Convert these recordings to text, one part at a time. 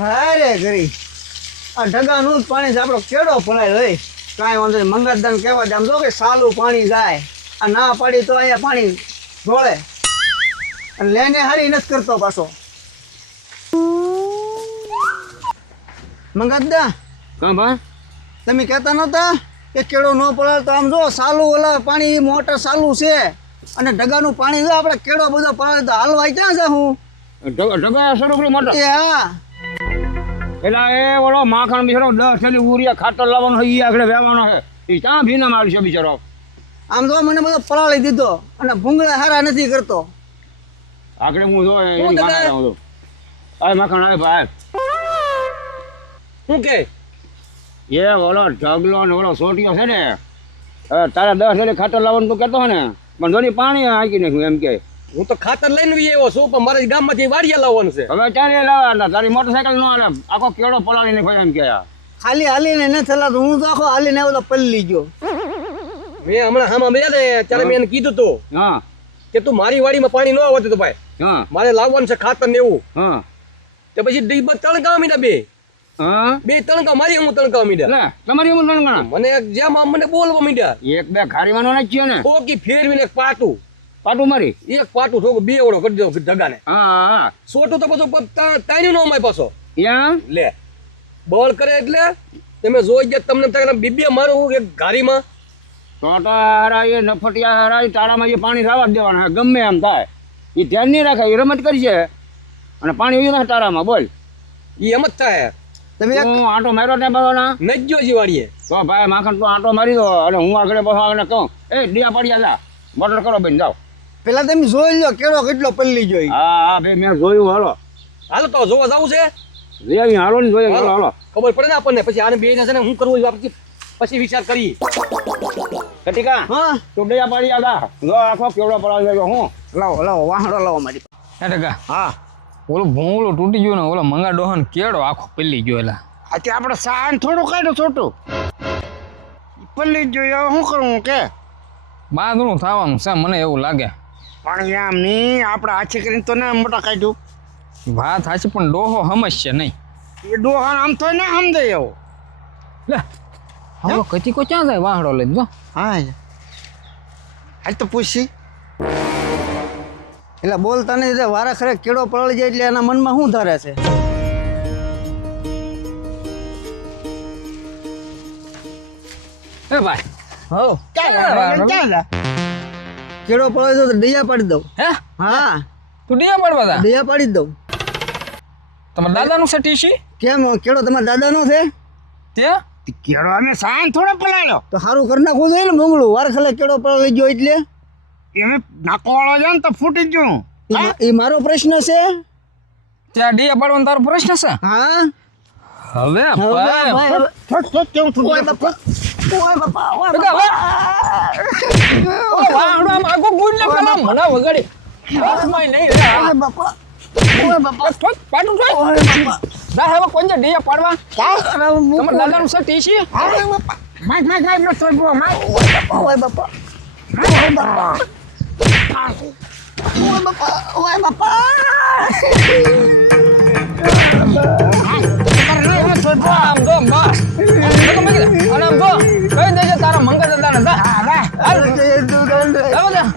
અરે ઘરી આ ઢગાનું જ પાણી આપણો કેડો ભરાય હોય કાંઈ વાંધો નહીં. મંગતદાન કહેવા દે આમ જો કે સાલું પાણી જાય આ ના પાડી તો અહીંયા પાણી ઢોળે અને લેને હારી નથી કરતો પાછો. મંગતદા કાં ભા તમે કહેતા નહોતા કે કેળો ન પડે તો આમ જો સાલું ઓલા પાણી મોટર ચાલુ છે અને ઢગાનું પાણી જો આપણે કેળો બધો પડે તો હાલવાય ક્યાં છે હું ઢગા સરોવર મોટા એ હા એટલે એ ઓલો માખણ બિચારો 10 થેલી ઉરિયા ખાતર લાવવાનો હોય ઈ આગળ વેવાનો છે એ ક્યાં ભીના મારશે બિચારો. આમ જો મને બધો પલાળી દીધો અને ભૂંગળા હારા નથી કરતો. આગળ હું જો એની માથે આવું તો આય માખણ આય ભાઈ શું કે એ ઓલો ઢગલો ને ઓલો સોટિયો છે ને તારા 10 થેલી ખાતર લાવવાનું તું કહેતો હે ને પણ ધોની પાણી હાંકી નાખ્યું એમ કે હું તો ખાતર લઈને આવ્યો છું પણ મારે ગામમાંથી વાડિયા લાવવાનું છે. હવે ચાલે લાવવાના તારી મોટરસાયકલ નો હાલે આખો કેળો પલાળી નાખ્યો એમ કે ખાલી હાલીને ન થલાતું હું તો આખો હાલીને આવ્યો તો પલ્લી ગયો. મેં હમણાં હામાં મળ્યા ને ત્યારે મેં એને કીધું તું હા કે તું મારી વાડીમાં પાણી ન આવતું તો ભાઈ હા મારે લાવવાનું છે ખાતર ને એવું. હા તો પછી ડીબા તણકા મીડા હા બે તણકા મારી હું તણકા મીડા લે તમારી ઉંમર ગણા મને જેમ આમ મને બોલવા મીડા એક બે ખારીવાનો નાખ્યો ને ઓકી ફેરવીને એક પાટું પાટું મારી થોડું બે ઓળો કરી દો ઢગાને હા હા સોટું તો પાછું તાણ્યું ન અમાય પાછો યા લે બળ કરે એટલે તમે જોઈ ગયા તમને થાય બીબે મારું એક ઘારીમાં ટોટા હારા એ નફટિયા હારા એ તાળામાં એ પાણી રાવા જ દેવાના ગમે એમ થાય એ ધ્યાન નહીં રાખે એ રમત કરશે અને પાણી ઉયું ના તાળામાં બોલ ઈ એમ જ થાય. તમે એક હું આંટો માર્યો ને બાબાના નજ્જો જીવાડીએ તો ભાઈ માખણ તું આંટો મારી દો અને હું આગળ બસવા આગળ કહું એ ડિયા પડી જા મોટર કરો બેન જાઓ. પેલા તમે જોઈ લો કેળો કેટલો પલ્લી ગયો ઈ. હા હા ભાઈ મેં જોયું હાલો હાલો તો જોવા જવું છે રેવી હાલો ને જોઈએ હાલો હાલો ખબર પડે ને આપણને પછી આને બે છે ને હું કરવું જોઈએ પછી વિચાર કરીએ. કટિકા હા તું ડિયા પડી જા જો આખો કેવડો પડાવી ગયો હું લાવો લાવો વાહડો લાવો મારી હે ટકા હા ઓલું ભૂંગળું તૂટી ગયું ને ઓલો મંગા ડોહન કેળો આખો પલ્લી ગયો એલા અત્યારે આપણે સાન થોડું કાઢ્યું છોટું પલ્લી જોયું શું કરવું કે બાંધણું થવાનું છે મને એવું લાગે. પણ એમ નહીં આપણે આછી કરીને તો ને મોટા કાઢ્યું વાત સાચી પણ ડોહો સમજશે નહીં. એ ડોહાન આમ તો ને સમજે એવો લે હવે કચી કો ક્યાં જાય વાહડો લઈને જો હા આજ તો પૂછી એટલે બોલતા નહીં એટલે વારા ખરે કેળો પલાળી જાય એટલે એના મનમાં શું ધારે છે. એ ભાઈ હો ક્યાં કેળો પલાળી દો તો દૈયા પાડી દઉં. હે હા તું ડિયા પડવા તા દૈયા પાડી જ દઉં. તમારા દાદાનું છે ટીસી કેમ કેળો તમારા દાદાનો છે તે કેળો અમે સાન થોડો પલાળ્યો તો સારું કરી નાખવું જોઈએ ને ભૂંગળું વાર ખલે કેળો પલાળી ગયો એટલે એમ નાકોવાળો છે ને તો ફૂટી જ ગયું એ મારો પ્રશ્ન છે. ત્યાં ડિયા પાડવાનો તારો પ્રશ્ન છે. હા હવે હવે ભાઈ ભાઈ, હવે. કેવું ઓય બાપા ઓય બાપા ઓય ટકા, બાપા ઓ વાહડો આમ આગો ગુડ ને પેલા મને વગાડી બસમાં નહીં રે ઓય બાપા ઓય બાપા બસ થોડ પાટું થોડ ઓય બાપા દા હવે કોણ છે ડિયા પાડવા તમારા દાદાનું છે ટીસી ઓય બાપા માય માય માય નો સોય બો માય ઓય બાપા ઓય બાપા ઓય બાપા ઓય બાપા આમ દો બસ અને આમ દો કઈ દેજે તારા મંગળ દાદાને જા હાલ જાવ જા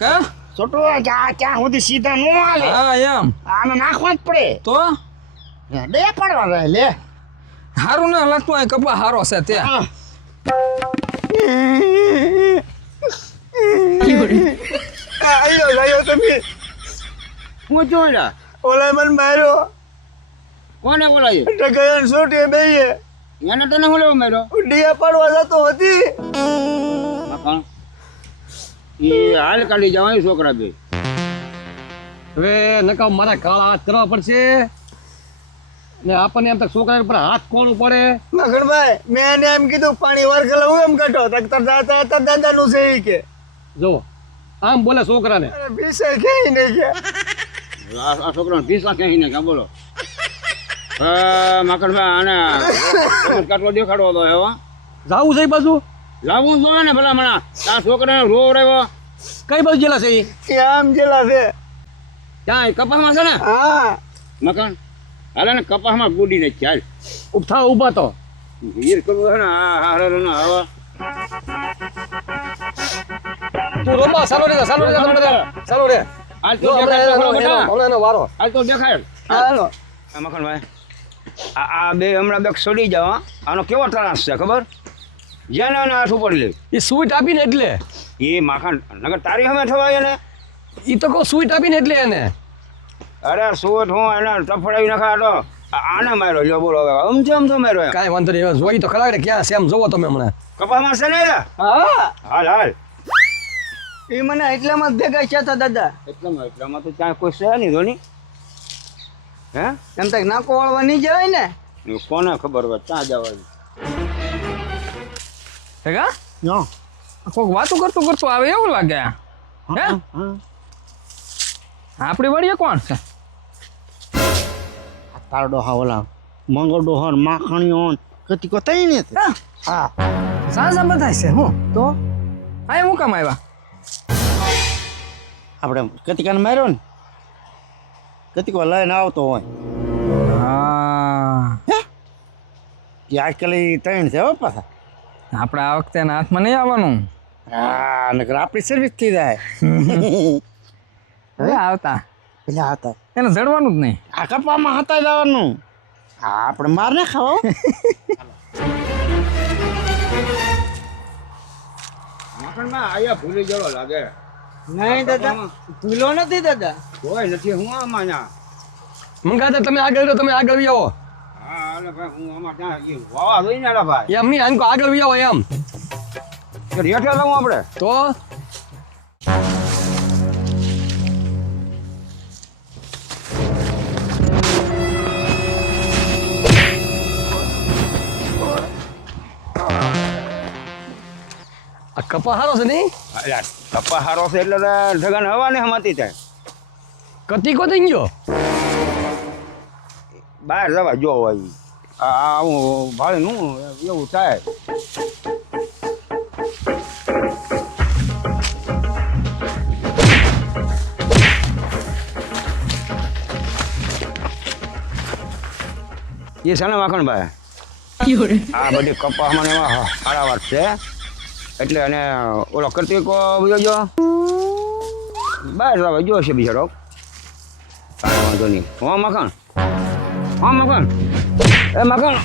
કે છોટો ક્યાં સુધી સીધા નો હાલે હા એમ આને નાખવા જ પડે તો બે પડવા રહે લે હારું ને લાગતું આ કપા હારો છે તે આયો આયો તમે હું જોઈલા ઓલા મન માર્યો કોને બોલાય ટકાયન સોટી બેયે એને તને હું લેવા માર્યો ડિયા પાડવા જતો હતી માખણ એ હાલ કાઢી જવાય છોકરા બે હવે નકા મારા કાળા હાથ કરવા પડશે ને આપણને એમ તો છોકરા પર હાથ કોણું પડે. મગનભાઈ મેં એને એમ કીધું પાણી વાર ખલે હું એમ કાઢો તાર દાદાનું છે ઈ કે જો આમ બોલે છોકરાને અરે પીસે ક્યાંય નહીં કે આ છોકરાને પીસા ક્યાંય ને કાં બોલો માખણભાઈ આને કાટલો દેખાડવો તો એવા જાવું છે એ બાજુ લાવવું જોઈએ ને ભલા મણા તારા છોકરાને રોવ રહ્યો કઈ બાજુ જેલા છે એ કે આમ જેલા છે ક્યાં કપાસમાં છે ને હા મકાન હાલે ને કપાસમાં ગુડી ને ચાલ ઉઠા ઊભા તો હીર કરવું છે ને આ હારે ને હવા તું રંબા ચાલો રે ચાલો રે હાલ તો જો દેખાય તો ખરો બેટા. હમણાં એનો વારો હાલ તો દેખાય હાલો આ મખણભાઈ આ બે હમણાં બે સડી જાવ હા? આનો કેવો ત્રાસ છે ખબર જેને એને હાથ ઉપર લે એ સ્વીટ આપીને એટલે એ માખણ નગર તારી સામે થવાય ને એ તો કહું સ્વીટ આપીને એટલે એને અરે સુવત હું એને ટફડાવી નાખા તો આને માર્યો જો બોલો હવે અમથો માર્યો એમ. કાંઈ વાંધો નહીં જોઈ તો ખરા કે ક્યાં છે એમ જોવો તમે હમણાં કપાસમાં છે ને એલા? હા હાલ હાલ એ મને એટલામાં જ ભેગા છે તો દાદા એટલામાં તો ત્યાં કોઈ છે નહીં ધોની હે એમ તક નાકો વાળવા નહીં જવાય ને એ કોને ખબર હોય ક્યાં જવાનું હેગા કોક વાતો કરતું કરતું આવે એવું લાગે હે આપણી વાડીએ કોણ છે તારો ડોહા ઓલા મંગળ ડોહર માખણીઓ કતી કોતાઈ ને હા સાંસા બધા છે હું તો આ હું કામ આવ્યા આપણે કતિકાને માર્યો ને કતિકો લઈને આવતો હોય હા એ આજકાલ એ ત્રણ છે હો પાછા આપણે આ વખતે એના હાથમાં નહીં આવવાનું હા નકર આપણી સર્વિસ થઈ જાય હવે આવતા પેલા હતા એને જડવાનું જ નહીં આ કપામાં હતા જવાનું હા આપણે માર ને ખાવા માખણમાં આયા ભૂલી ગયો લાગે નહીં દાદા ભૂલો નથી દાદા કોઈ નથી હું આમાં ના મંગાતા તમે આગળ રહ્યો તમે આગળ આવો હા અરે ભાઈ હું આમાં ત્યાં એ વાવા જોઈને આલા ભાઈ એમ નહીં આનકો આગળ આવો એમ કે રેઠે લાવું આપણે તો આ કપા હારો છે નહીં અલ્યા કપા હારો છે એટલે ઢગાને હવા ને હમાતી થાય કતીકો થઈ ગયો બહાર જવા જો હોય આવું ભાડે નું એવું થાય એ છે ને માખણભાઈ આ બધી કપાસમાં ને એમાં સારા વાત છે એટલે અને ઓલો કતિકો બીજો જો બહાર જવા જો છે બિચારો કાંઈ વાંધો નહીં હા મખણ હા મખણ એ મખણ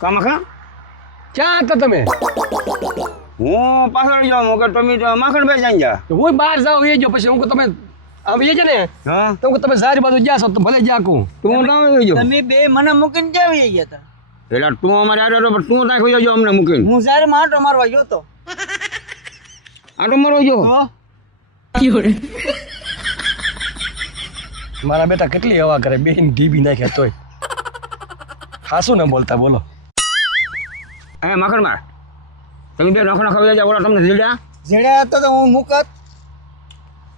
કા મખણ ક્યાં હતા તમે હું પાછળ જાઉં કે તમે તો માખણભાઈ જઈને જા હું બહાર જાઉં એ જો પછી હું કહું તમે આમ એ છે ને હા તો હું તમે સારી બાજુ ગયા છો તો ભલે જાકું તું ના આવી ગયો તમે બે મને મૂકીને જાવી ગયા હતા એટલે તું અમારે આવ્યો પણ તું ત્યાં ખોઈ અમને મૂકીને હું જ્યારે માટો મારવા ગયો તો આટો મારો જો મારા બેટા કેટલી હવા કરે બેન ઢીબી નાખ્યા તોય ખાસું ને બોલતા બોલો એ માખણ માર તમે બે નોખા ખાવી જાય બોલો તમને જીડ્યા જેડે હતો તો હું મુકત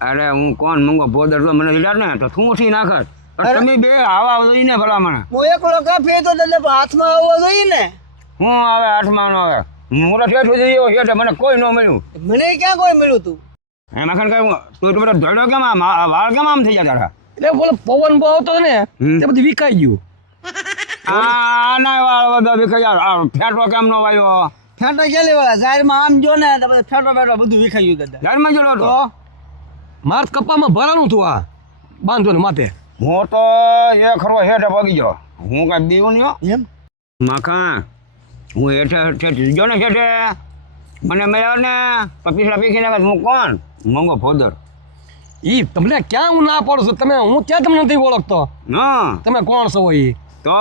અરે હું કોણ મંગો બોદર તો મને જીડ્યા ને તો તું ઉઠી નાખત પણ તમે બે આવા જોઈને ભલા મને હું એકલો કાપી તો દાદા પણ હાથમાં આવવો જોઈએ ને હું આવે હાથમાં નો આવે હું તો ઠેઠ સુધી એવો છે મને કોઈ ન મળ્યું મને ક્યાં કોઈ મળ્યું તું એ માખણ કહ્યું તું તો બધો ધડો કેમ આમ વાળ કેમ આમ થઈ જાય તારા એટલે બોલો પવન બહુ આવતો ને તે બધું વિકાઈ ગયું આ ના વાળ બધા વિખાઈ જાય ફેટો કેમ નો વાયો ફેટો ચાલી વાળા જાહેરમાં આમ જો ને તો બધું ફેટો ફેટો બધું વિખાઈ ગયું દાદા જારમાં જોડો તો માર કપામાં ભરાણું હતું આ બાંધો ને માથે હું તો એ ખરો હેઠે પગી ગયો હું કાંઈ બીવું નહીં હો એમ માખા હું હેઠે જો ને હેઠે મને મળ્યો ને પીસડા પીખી નાખે હું કોણ મંગો ફોદર ઈ તમને ક્યાં હું ના પાડું છું તમે હું ક્યાં તમને નથી ઓળખતો ના તમે કોણ છો ઈ તો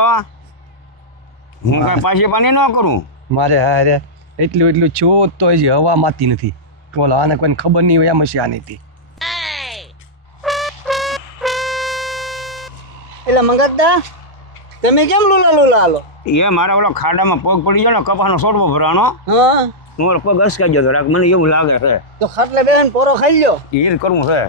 હું કાંઈ પાછી પાણી ન કરું મારે હારે એટલું છો તો હજી હવા માતી નથી બોલો આને કોઈને ખબર નહીં હોય એમ હશે આની હતી એટલે મંગતદા તમે કેમ લુલા લુલા હાલો એ મારા ઓલો ખાડામાં પગ પડી ગયો ને કપાસનો સોટવો ભરવાનો હા મારો પગ અસકાઈ ગયો તો રાખ મને એવું લાગે છે તો ખાટલે બેન પોરો ખાઈ લ્યો એ કરવું છે